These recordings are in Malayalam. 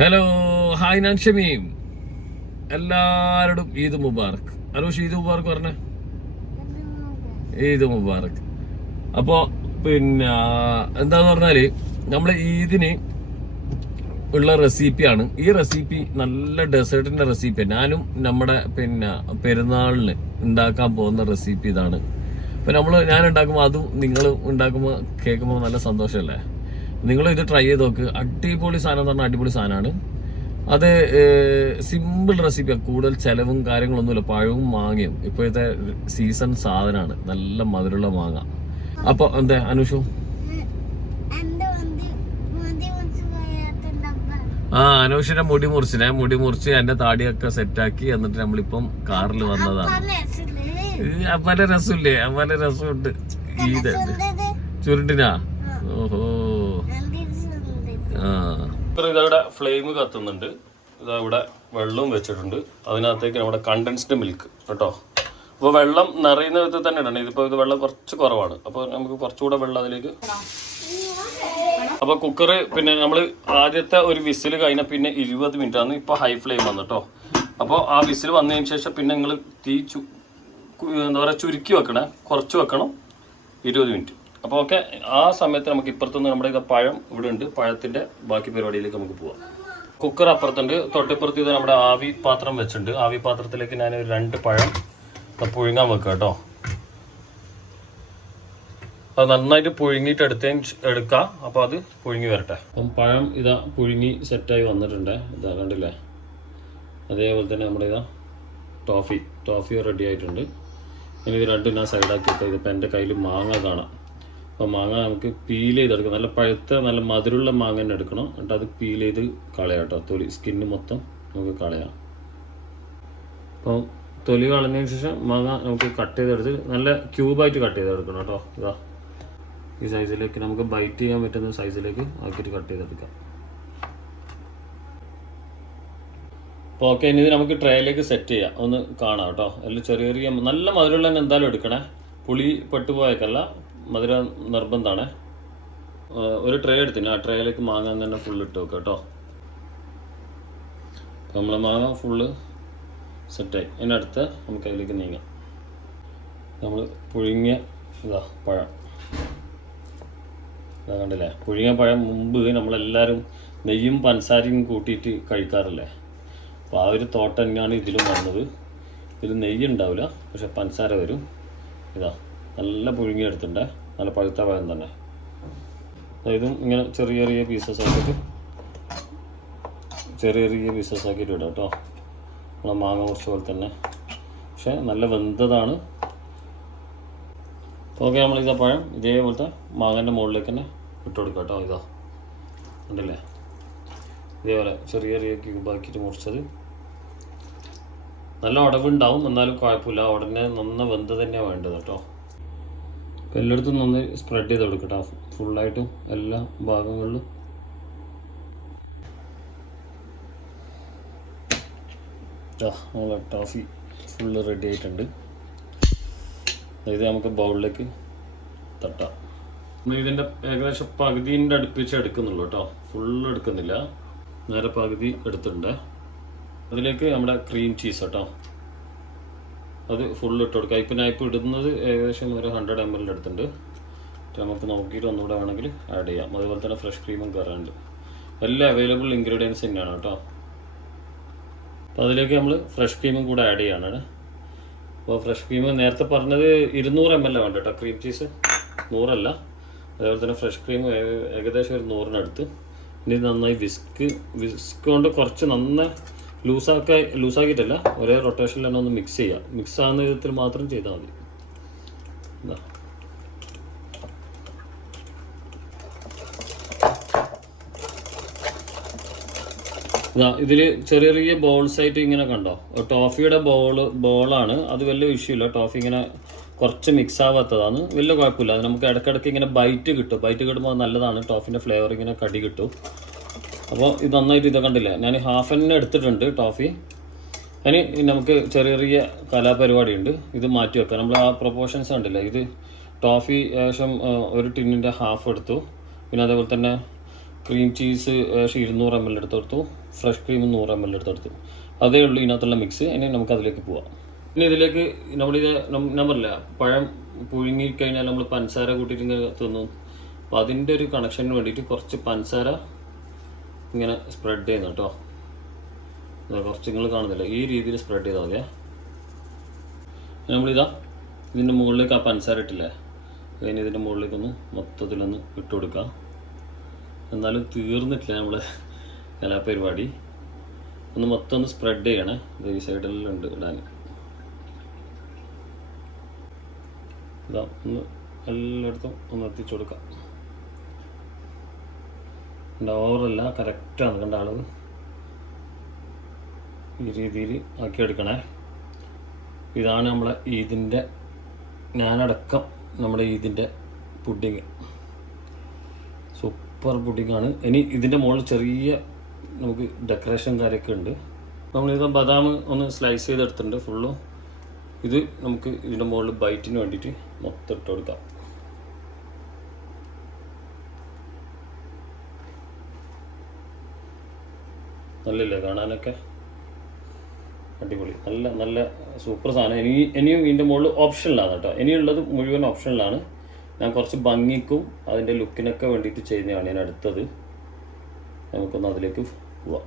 ഹലോ, ഹായ്, ഞാൻ ഷമീം. എല്ലാവരോടും ഈദ് മുബാറക്. അനൂഷ് ഈദ് മുബാറക് പറഞ്ഞേ. ഈദ് മുബാറക്. അപ്പോൾ പിന്നെ എന്താന്ന് പറഞ്ഞാല് നമ്മൾ ഈദിന് ഉള്ള റെസിപ്പിയാണ് ഈ റെസിപ്പി. നല്ല ഡെസേർട്ടിന്റെ റെസിപ്പി. ഞാനും നമ്മുടെ പിന്നെ പെരുന്നാളിന് ഉണ്ടാക്കാൻ പോകുന്ന റെസിപ്പി ഇതാണ്. അപ്പൊ ഞാൻ ഉണ്ടാക്കുമ്പോൾ അതും നിങ്ങൾ ഉണ്ടാക്കുമ്പോൾ കേൾക്കുമ്പോൾ നല്ല സന്തോഷമല്ലേ? നിങ്ങൾ ഇത് ട്രൈ ചെയ്ത് നോക്ക്. അടിപൊളി സാധനം എന്ന് പറഞ്ഞാൽ അടിപൊളി സാധനമാണ്. അത് സിമ്പിൾ റെസിപ്പിയാണ്. കൂടുതൽ ചെലവും കാര്യങ്ങളൊന്നുമില്ല. പഴവും മാങ്ങയും ഇപ്പോഴത്തെ സീസൺ സാധനമാണ്. നല്ല മധുരമുള്ള മാങ്ങ. അപ്പൊ എന്താ അനുഷു? അനുഷിന്റെ മുടി മുറിച്ച് എന്റെ താടിയൊക്കെ സെറ്റാക്കി. എന്നിട്ട് നമ്മളിപ്പം കാറിൽ വന്നതാണ്. പല രസമില്ലേ? പല രസമുണ്ട്. ഈദ് ചുരുണ്ടിനാ? ഓഹോ. ഇതവിടെ ഫ്ലെയിം കത്തുന്നുണ്ട്. ഇതവിടെ വെള്ളവും വെച്ചിട്ടുണ്ട്. അതിനകത്തേക്ക് നമ്മുടെ കണ്ടൻസ്ഡ് മിൽക്ക് കേട്ടോ. അപ്പോൾ വെള്ളം നിറയുന്ന വിധത്തിൽ തന്നെ ഇടണം. ഇതിപ്പോൾ ഇത് വെള്ളം കുറച്ച് കുറവാണ്. അപ്പോൾ നമുക്ക് കുറച്ചുകൂടെ വെള്ളം അതിലേക്ക്. അപ്പോൾ കുക്കറ് പിന്നെ നമ്മൾ ആദ്യത്തെ ഒരു വിസിൽ കഴിഞ്ഞാൽ പിന്നെ 20 മിനിറ്റ് ആണ്. ഇപ്പോൾ ഹൈ ഫ്ലെയിം വന്നു കേട്ടോ. അപ്പോൾ ആ വിസിൽ വന്നതിന് ശേഷം പിന്നെ നിങ്ങൾ തീ എന്താ പറയുക ചുരുക്കി വെക്കണേ. കുറച്ച് വെക്കണം. 20 മിനിറ്റ്. അപ്പോൾ ഓക്കെ. ആ സമയത്ത് നമുക്ക് ഇപ്പുറത്തുനിന്ന് നമ്മുടെ ഇത് പഴം ഇവിടെ ഉണ്ട്. പഴത്തിൻ്റെ ബാക്കി പരിപാടിയിലേക്ക് നമുക്ക് പോവാം. കുക്കർ അപ്പുറത്തുണ്ട്. തൊട്ടിപ്പുറത്ത് ഇത് നമ്മുടെ ആവി പാത്രം വെച്ചിട്ടുണ്ട്. ആവി പാത്രത്തിലേക്ക് ഞാൻ 2 പഴം പുഴുങ്ങാൻ വെക്കുക കേട്ടോ. അത് നന്നായിട്ട് പുഴുങ്ങിയിട്ട് എടുക്കുക. അപ്പോൾ അത് പുഴുങ്ങി വരട്ടെ. അപ്പം പഴം ഇതാ പുഴുങ്ങി സെറ്റായി വന്നിട്ടുണ്ട്. ഇതാ കണ്ടില്ലേ? അതേപോലെ തന്നെ നമ്മുടെ ഇതാ ടോഫി റെഡി ആയിട്ടുണ്ട്. ഇനി ഇത് രണ്ടും ഞാൻ സൈഡാക്കി വെക്കുക. ഇതിപ്പോൾ എൻ്റെ കയ്യിൽ മാങ്ങ കാണാം. അപ്പോൾ മാങ്ങ നമുക്ക് പീൽ ചെയ്തെടുക്കാം. നല്ല പഴുത്ത നല്ല മധുരമുള്ള മാങ്ങ തന്നെ എടുക്കണം. എന്നിട്ട് അത് പീൽ ചെയ്ത് കളയാം കേട്ടോ. തൊലി സ്കിന്ന് മൊത്തം നമുക്ക് കളയാം. അപ്പം തൊലി കളഞ്ഞതിന് ശേഷം മാങ്ങ നമുക്ക് കട്ട് ചെയ്തെടുത്ത് നല്ല ക്യൂബായിട്ട് കട്ട് ചെയ്തെടുക്കണം കേട്ടോ. ഇതാ ഈ സൈസിലേക്ക് നമുക്ക് ബൈറ്റ് ചെയ്യാൻ പറ്റുന്ന സൈസിലേക്ക് ആക്കിയിട്ട് കട്ട് ചെയ്തെടുക്കാം. അപ്പോൾ ഓക്കെ. ഇനി ഇത് നമുക്ക് ട്രേയിലേക്ക് സെറ്റ് ചെയ്യാം. ഒന്ന് കാണാം കേട്ടോ. അതിൽ ചെറിയ നല്ല മധുരമുള്ള തന്നെ എന്തായാലും എടുക്കണേ. പുളി പെട്ടുപോയേക്കല്ല, മധുരം നിർബന്ധമാണ്. ഒരു ട്രേ എടുത്തിന്. ആ ട്രേയിലേക്ക് മാങ്ങ തന്നെ ഫുള്ള് ഇട്ട് വെക്കാം കേട്ടോ. അപ്പോൾ നമ്മളെ മാങ്ങ ഫുള്ള് സെറ്റായി. അതിനടുത്ത് നമുക്ക് അതിലേക്ക് നീങ്ങാം. നമ്മൾ പുഴുങ്ങിയ പഴം ഇതാ കണ്ടില്ലേ? പുഴുങ്ങിയ പഴം മുമ്പ് നമ്മളെല്ലാവരും നെയ്യും പഞ്ചസാരയും കൂട്ടിയിട്ട് കഴിക്കാറില്ലേ? അപ്പോൾ ആ ഒരു തോട്ടം തന്നെയാണ് ഇതിലും വന്നത്. ഇതിൽ നെയ്യ് ഉണ്ടാവില്ല, പക്ഷെ പഞ്ചസാര വരും. ഇതാ നല്ല പുഴുങ്ങിയെടുത്തിട്ടുണ്ട്. നല്ല പഴുത്ത പഴം തന്നെ. അതായത് ഇങ്ങനെ ചെറിയ പീസസ് ആക്കിയിട്ട് ഇടാം കേട്ടോ. നമ്മളെ മാങ്ങ കുറച്ച് പോലെ തന്നെ, പക്ഷെ നല്ല വെന്തതാണ്. ഓക്കെ. നമ്മളിതാ പഴം ഇതേപോലത്തെ മാങ്ങൻ്റെ മുകളിലേക്ക് തന്നെ ഇട്ട് കൊടുക്കാം കേട്ടോ. ഇതാ ഉണ്ടല്ലേ? ഇതേപോലെ ചെറിയ ക്യൂബാക്കിയിട്ട് മുറിച്ചത്. നല്ല ഉടവുണ്ടാവും, എന്നാലും കുഴപ്പമില്ല. ഉടനെ നന്ന വെന്ത് തന്നെയാണ് വേണ്ടത് കേട്ടോ. അപ്പോൾ എല്ലായിടത്തും നന്ന് സ്പ്രെഡ് ചെയ്ത് കൊടുക്കട്ടോ, ഫുള്ളായിട്ടും എല്ലാ ഭാഗങ്ങളിലും. നമ്മളെ ടോഫി ഫുള്ള് റെഡി ആയിട്ടുണ്ട്. ഇത് നമുക്ക് ബൗളിലേക്ക് തട്ടാം. ഇതിൻ്റെ ഏകദേശം പകുതിൻ്റെ അടുപ്പിച്ച് എടുക്കുന്നുള്ളൂ കേട്ടോ. ഫുള്ള് എടുക്കുന്നില്ല, നേരെ പകുതി എടുത്തിട്ടുണ്ട്. അതിലേക്ക് നമ്മുടെ ക്രീം ചീസ് കേട്ടോ, അത് ഫുള്ള് ഇട്ട് കൊടുക്കുക. ഇപ്പം ഞാൻ ഇടുന്നത് ഏകദേശം ഒരു 100 ml എടുത്തിട്ടുണ്ട്. നമുക്ക് നോക്കിയിട്ട് ഒന്നുകൂടെ വേണമെങ്കിൽ ആഡ് ചെയ്യാം. അതുപോലെ തന്നെ ഫ്രഷ് ക്രീമും കയറാനുണ്ട്. എല്ലാം അവൈലബിൾ ഇൻഗ്രീഡിയൻസ് തന്നെയാണ് കേട്ടോ. അപ്പോൾ അതിലേക്ക് നമ്മൾ ഫ്രഷ് ക്രീമും കൂടെ ആഡ് ചെയ്യാണ്. അപ്പോൾ ഫ്രഷ് ക്രീം നേരത്തെ പറഞ്ഞത് 200 ml വേണ്ട കേട്ടോ. ക്രീം ചീസ് 100 അല്ല. അതേപോലെ തന്നെ ഫ്രഷ് ക്രീം ഏകദേശം ഒരു 100-നടുത്ത്. ഇനി നന്നായി വിസ്ക് കൊണ്ട് കുറച്ച് നന്നായി ലൂസാക്കിയിട്ടല്ല, ഒരേ റൊട്ടേഷനിൽ തന്നെ ഒന്ന് മിക്സ് ചെയ്യുക. മിക്സ് ആകുന്ന വിധത്തിൽ മാത്രം ചെയ്താൽ മതി. എന്താ ഇതിൽ ചെറിയ ബോൾസ് ആയിട്ട് ഇങ്ങനെ കണ്ടോ? ടോഫിയുടെ ബോളാണ് അത്. വലിയ ഇഷ്യൂ ഇല്ല. ടോഫി ഇങ്ങനെ കുറച്ച് മിക്സ് ആവാത്തതാണ്, വലിയ കുഴപ്പമില്ല. അത് നമുക്ക് ഇടയ്ക്കിടയ്ക്ക് ഇങ്ങനെ ബൈറ്റ് കിട്ടുമ്പോൾ നല്ലതാണ്. ടോഫിൻ്റെ ഫ്ലേവർ ഇങ്ങനെ കടി കിട്ടും. അപ്പോൾ ഇത് നന്നായിട്ട് ഇത് കണ്ടില്ലേ? ഞാൻ ഹാഫ് എടുത്തിട്ടുണ്ട് ടോഫി. ഇനി നമുക്ക് ചെറിയ കലാപരിപാടിയുണ്ട്. ഇത് മാറ്റി വെക്കാം. നമ്മൾ ആ പ്രൊപ്പോർഷൻസ് കണ്ടില്ലേ? ഇത് ടോഫി ഏകദേശം ഒരു ടിന്നിൻ്റെ ഹാഫ് എടുത്തു. പിന്നെ അതേപോലെ തന്നെ ക്രീം ചീസ് ഏകദേശം 200 ml എടുത്തെടുത്തു. ഫ്രഷ് ക്രീം 100 ml എടുത്തെടുത്തു. അതേ ഉള്ളൂ ഇതിനകത്തുള്ള മിക്സ്. ഇനി നമുക്ക് അതിലേക്ക് പോവാം. പിന്നെ ഇതിലേക്ക് നമ്മളിത് ഞാൻ പറഞ്ഞില്ല, പഴം പുഴുങ്ങി കഴിഞ്ഞാൽ നമ്മൾ പഞ്ചസാര കൂട്ടിയിട്ട് ഇങ്ങനെ തിന്നും. അപ്പോൾ അതിൻ്റെ ഒരു കണക്ഷന് വേണ്ടിയിട്ട് കുറച്ച് പഞ്ചസാര ഇങ്ങനെ സ്പ്രെഡ് ചെയ്യുന്നു കേട്ടോ. കുറച്ച് നിങ്ങൾ കാണുന്നില്ല, ഈ രീതിയിൽ സ്പ്രെഡ് ചെയ്താൽ മതിയേ. നമ്മളിതാ ഇതിൻ്റെ മുകളിലേക്ക് ആ പഞ്ചസാര ഇട്ടില്ലേ, അതിന് ഇതിൻ്റെ മുകളിലേക്കൊന്ന് മൊത്തത്തിലൊന്ന് ഇട്ട് കൊടുക്കാം. എന്നാലും തീർന്നിട്ടില്ല നമ്മൾ കലാപരിപാടി. ഒന്ന് മൊത്തം ഒന്ന് സ്പ്രെഡ് ചെയ്യണേ. ഈ സൈഡിലെല്ലാം ഉണ്ട് ഇടാൻ. ഇതാ ഒന്ന് എല്ലായിടത്തും ഒന്ന് എത്തിച്ചു കൊടുക്കാം. ഓവറല്ല, കറക്റ്റാണ് കണ്ട അളവ്. ഈ രീതിയിൽ ആക്കിയെടുക്കണേ. ഇതാണ് നമ്മളെ ഈദിൻ്റെ, ഞാനടക്കം നമ്മുടെ ഈദിൻ്റെ പുഡിങ്. സൂപ്പർ പുഡിങ്ങാണ്. ഇനി ഇതിൻ്റെ മുകളിൽ ചെറിയ നമുക്ക് ഡെക്കറേഷൻ കാര്യമൊക്കെ ഉണ്ട്. നമ്മളിത് ബദാം ഒന്ന് സ്ലൈസ് ചെയ്തെടുത്തിട്ടുണ്ട് ഫുള്ളും. ഇത് നമുക്ക് ഇതിൻ്റെ മുകളിൽ ബൈറ്റിന് വേണ്ടിയിട്ട് മൊത്തം ഇട്ട് കൊടുക്കാം. നല്ലല്ലേ കാണാനൊക്കെ, അടിപൊളി, നല്ല നല്ല സൂപ്പർ സാധനം. ഇനിയും ഇതിൻ്റെ മുകളിൽ ഓപ്ഷനിലാണ് കേട്ടോ. ഇനിയുള്ളത് മുഴുവൻ ഓപ്ഷനിലാണ്. ഞാൻ കുറച്ച് ഭംഗിക്കും അതിൻ്റെ ലുക്കിനൊക്കെ വേണ്ടിയിട്ട് ചെയ്യുന്നതാണ് ഞാൻ അടുത്തത്. നമുക്കൊന്ന് അതിലേക്ക് പോവാം.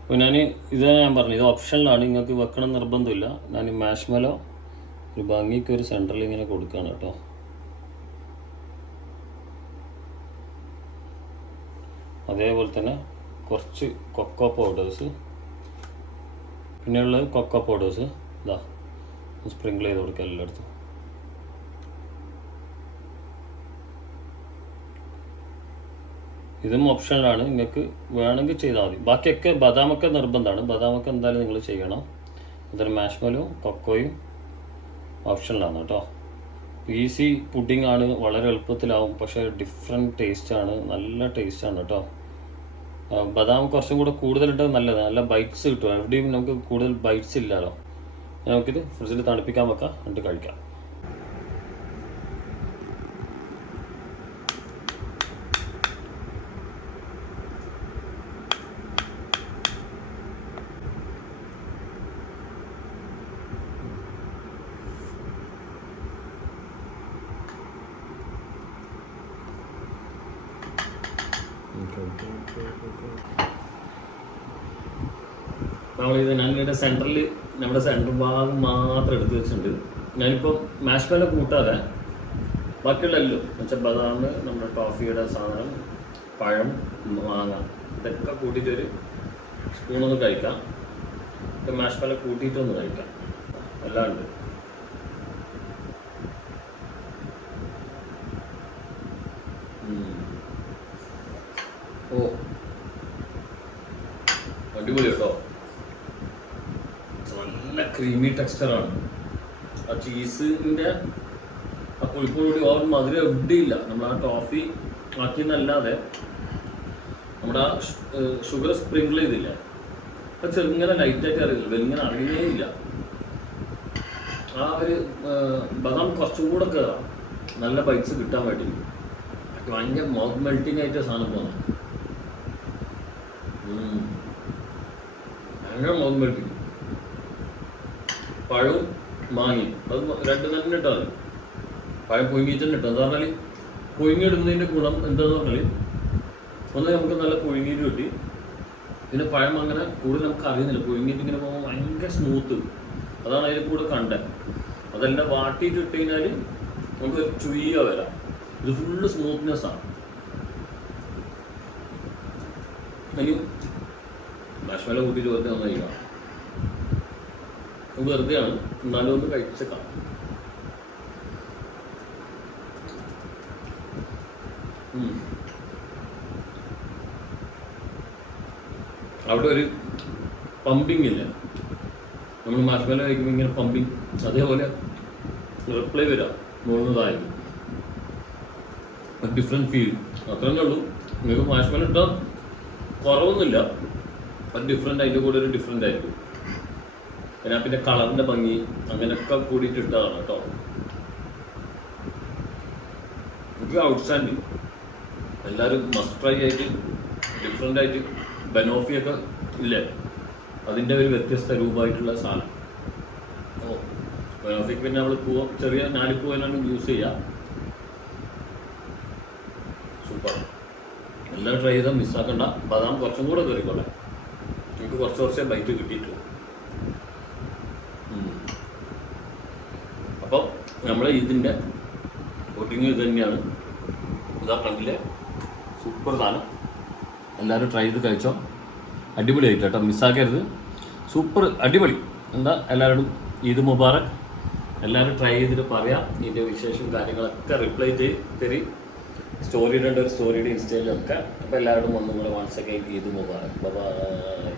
അപ്പോൾ ഞാൻ പറഞ്ഞു, ഇത് ഓപ്ഷനിലാണ്, നിങ്ങൾക്ക് വെക്കണം നിർബന്ധമില്ല. ഞാൻ മാഷ്മലോ ഒരു ഭംഗിക്ക് ഒരു സെൻറ്ററിൽ ഇങ്ങനെ കൊടുക്കുകയാണ് കേട്ടോ. അതേപോലെ തന്നെ കുറച്ച് കൊക്കോ പൗഡേഴ്സ്, പിന്നെയുള്ളത് കൊക്കോ പൗഡേഴ്സ് ഇതാ സ്പ്രിങ്കിൾ ചെയ്ത് കൊടുക്കുക എല്ലായിടത്തും. ഇതും ഓപ്ഷനിലാണ്, നിങ്ങൾക്ക് വേണമെങ്കിൽ ചെയ്താൽ മതി. ബാക്കിയൊക്കെ ബദാമൊക്കെ നിർബന്ധമാണ്. ബദാമൊക്കെ എന്തായാലും നിങ്ങൾ ചെയ്യണം. അതിന് മാഷ്മലും കൊക്കോയും ഓപ്ഷനിലാണ് കേട്ടോ. ഈസി പുഡിംഗ് ആണ്, വളരെ എളുപ്പത്തിലാവും. പക്ഷേ ഡിഫറെൻറ്റ് ടേസ്റ്റാണ്, നല്ല ടേസ്റ്റാണ് കേട്ടോ. ബദാം കുറച്ചും കൂടെ കൂടുതലിട്ടത് നല്ലതാണ്, നല്ല ബൈറ്റ്സ് കിട്ടും. എവിടെയും നമുക്ക് കൂടുതൽ ബൈറ്റ്സ് ഇല്ലല്ലോ. നമുക്കിത് ഫ്രിഡ്ജിൽ തണുപ്പിക്കാൻ വെക്കാം, എന്നിട്ട് കഴിക്കാം. ഞാനിവിടെ സെൻറ്ററിൽ നമ്മുടെ സെൻറ്റർ ഭാഗം മാത്രം എടുത്ത് വെച്ചിട്ടുണ്ട്. ഞാനിപ്പോൾ മാഷ്മലോ കൂട്ടാതെ ബാക്കിയുള്ള എല്ലാം എന്നുവെച്ചാൽ ബദാം, നമ്മുടെ ടോഫിയുടെ സാധനം, പഴം, മാങ്ങ, ഇതൊക്കെ കൂട്ടിയിട്ടൊരു സ്പൂണൊന്ന് കഴിക്കാം. ഇപ്പം മാഷ്മലോ കൂട്ടിയിട്ടൊന്ന് കഴിക്കാം. എല്ലാം ഉണ്ട്. ഓ അടിപൊളി കേട്ടോ. നല്ല ക്രീമി ടെക്സ്ചറാണ്. ആ ചീസിൻ്റെ ആ പുളിപ്പോടുകൂടി ഓവർ മധുരം എവിടെയില്ല. നമ്മൾ ആ ടോഫി ആക്കിയെന്നല്ലാതെ നമ്മുടെ ആ ഷുഗർ സ്പ്രിങ്കിൾ ചെയ്തില്ല. അപ്പം ചെറുങ്ങനെ ലൈറ്റായിട്ട് അറിയില്ല, വലിങ്ങനെ അറിയുന്നേ ഇല്ല. ആ ഒരു ബദാം കുറച്ചും കൂടെ കയറാം, നല്ല ബൈറ്റ്സ് കിട്ടാൻ വേണ്ടി. ഭയങ്കര മൗത്ത് മെൽറ്റിംഗ് ആയിട്ട് സാധനം പോകുന്നു. ഭയങ്കര മൗത്ത് മെൽറ്റിംഗ്. പഴവും മാങ്ങി അത് രണ്ട് തന്നെ ഇട്ടാൽ മതി. പഴം പുഴുങ്ങിയിട്ട് തന്നെ ഇട്ടാൽ. എന്താ പറഞ്ഞാൽ പുഴുങ്ങിയിടുന്നതിൻ്റെ ഗുണം എന്താണെന്ന് പറഞ്ഞാൽ, ഒന്ന് നമുക്ക് നല്ല പുഴുങ്ങിയിട്ട് കിട്ടി. പിന്നെ പഴം അങ്ങനെ കൂടുതൽ നമുക്ക് അറിയുന്നില്ല. പുഴുങ്ങിയിട്ട് ഇങ്ങനെ പോകുമ്പോൾ ഭയങ്കര സ്മൂത്ത്. അതാണ് അതിൽ കൂടെ കണ്ടത്. അതെല്ലാം വാട്ടിയിട്ട് ഇട്ട് കഴിഞ്ഞാൽ നമുക്ക് ചുയ്യ വരാം. ഇത് ഫുള്ള് സ്മൂത്ത്നെസ്സാണ്. ഇനി മാഷ്മലോ കൂട്ടിയിട്ട് വെറുതെ ഒന്ന് കഴിക്കാം. വെറുതെയാണ്, എന്നാലും ഒന്ന് കഴിച്ചേക്കാം. അവിടെ ഒരു പമ്പിങ് ഇല്ല. നമ്മൾ മാഷ്മലോ കഴിക്കുമ്പോൾ ഇങ്ങനെ പമ്പിങ്, അതേപോലെ റിപ്ലൈ വരാം മുഴുവതായിരുന്നു. ഡിഫറെൻറ്റ് ഫീൽ അത്രേ ഉള്ളൂ. നിങ്ങൾക്ക് മാഷ്മലോ ഇട്ടാൽ കുറവൊന്നുമില്ല, അത് ഡിഫറെൻ്റ്, അതിൻ്റെ കൂടെ ഒരു ഡിഫറെൻ്റ് ആയിരിക്കും. പിന്നെ കളറിൻ്റെ ഭംഗി അങ്ങനെയൊക്കെ കൂടിയിട്ട് ഇട്ടതാണ് കേട്ടോ. Banoffee outstanding. എല്ലാവരും മസ്റ്റ് ട്രൈ ആയിട്ട് ഡിഫറെൻ്റ് ആയിട്ട് ബനോഫിയൊക്കെ ഇല്ലേ, അതിൻ്റെ ഒരു വ്യത്യസ്ത രൂപമായിട്ടുള്ള സാധനം. ഓ ബനോഫിക്ക് പിന്നെ നമ്മൾ ചെറിയ ഞാലിപ്പൂവനാണ് യൂസ് ചെയ്യുക. സൂപ്പർ, എല്ലാവരും ട്രൈ ചെയ്താൽ മിസ്സാക്കണ്ട. ബദാം കുറച്ചും കൂടെ കയറിക്കോളെ, എനിക്ക് കുറച്ചേ ബൈറ്റ് കിട്ടിയിട്ടുള്ളൂ. അപ്പോൾ നമ്മളെ ഇതിൻ്റെ കോട്ടിങ് ഇത് തന്നെയാണ്. ഇതാ ഫ്രണ്ടിലെ സൂപ്പർ സാധനം, എല്ലാവരും ട്രൈ ചെയ്ത് കഴിച്ചോ. അടിപൊളി ആയിട്ട് കേട്ടോ, മിസ്സാക്കരുത്. സൂപ്പർ അടിപൊളി. എന്താ എല്ലാവരോടും ഈദ് മുബാറക്. എല്ലാവരും ട്രൈ ചെയ്തിട്ട് പറയാം ഇതിൻ്റെ വിശേഷം കാര്യങ്ങളൊക്കെ റിപ്ലൈ തരി. സ്റ്റോറി ഇടേണ്ട ഒരു സ്റ്റോറിയുടെ ഇൻസ്റ്റയിലൊക്കെ. അപ്പോൾ എല്ലാവരോടും ഒന്നും കൂടെ once again Eid Mubarak. By.